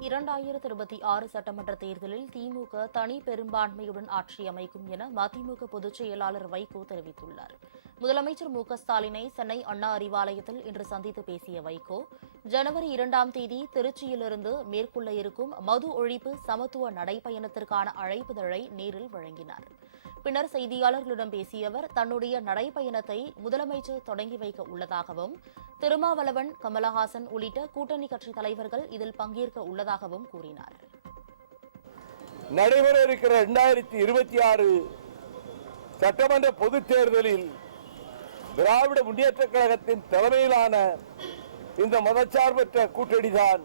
2026 சட்டமன்ற தேர்தலில் திமுக தனி பெரும்பான்மையுடன் ஆட்சி அமைக்கும் என மதிமுக பொதுச் செயலாளர் வைகோ தெரிவித்துள்ளார். முதலமைச்சர் மு க ஸ்டாலினை சென்னை அண்ணா அறிவாலயத்தில் இன்று சந்தித்து பேசிய வைகோ, ஜனவரி 2ஆம் தேதி திருச்சியிலிருந்து மேற்கொள்ள இருக்கும் மது ஒழிப்பு சமத்துவ நடைபயணத்திற்கான அழைப்புதழை நேரில் வழங்கினார். பின்னர் செய்தியாளர்களிடம் பேசிய அவர், தன்னுடைய நடைபயணத்தை முதலமைச்சர் தொடங்கி வைக்க உள்ளதாகவும், திருமாவளவன், கமலஹாசன் உள்ளிட்ட கூட்டணி கட்சித் தலைவர்கள் இதில் பங்கேற்க உள்ளதாகவும் கூறினார். நடைபெற இருக்கிற 2026 சட்டமன்ற பொதுத் தேர்தலில் திராவிட முன்னேற்றக் கழகத்தின் தலைமையிலான இந்த மதச்சார்பற்ற கூட்டணிதான்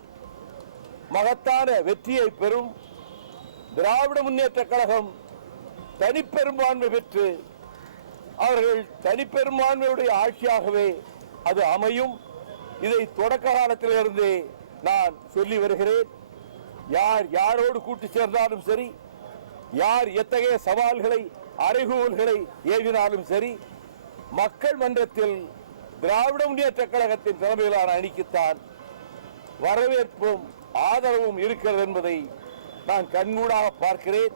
மகத்தான வெற்றியை பெறும். திராவிட முன்னேற்றக் கழகம் தனிப்பெரும்பான்மை பெற்று அவர்கள் தனிப்பெரும்பான்மையுடைய ஆட்சியாகவே அது அமையும். இதை தொடக்க காலத்திலிருந்தே நான் சொல்லி வருகிறேன். யார் யாரோடு கூட்டு சேர்ந்தாலும் சரி, யார் எத்தகைய சவால்களை அறைகூவல்களை ஏவினாலும் சரி, மக்கள் மன்றத்தில் திராவிட முன்னேற்ற கழகத்தின் தலைமையிலான அணிக்குத்தான் வரவேற்பும் ஆதரவும் இருக்கிறது என்பதை நான் கண்கூடாக பார்க்கிறேன்.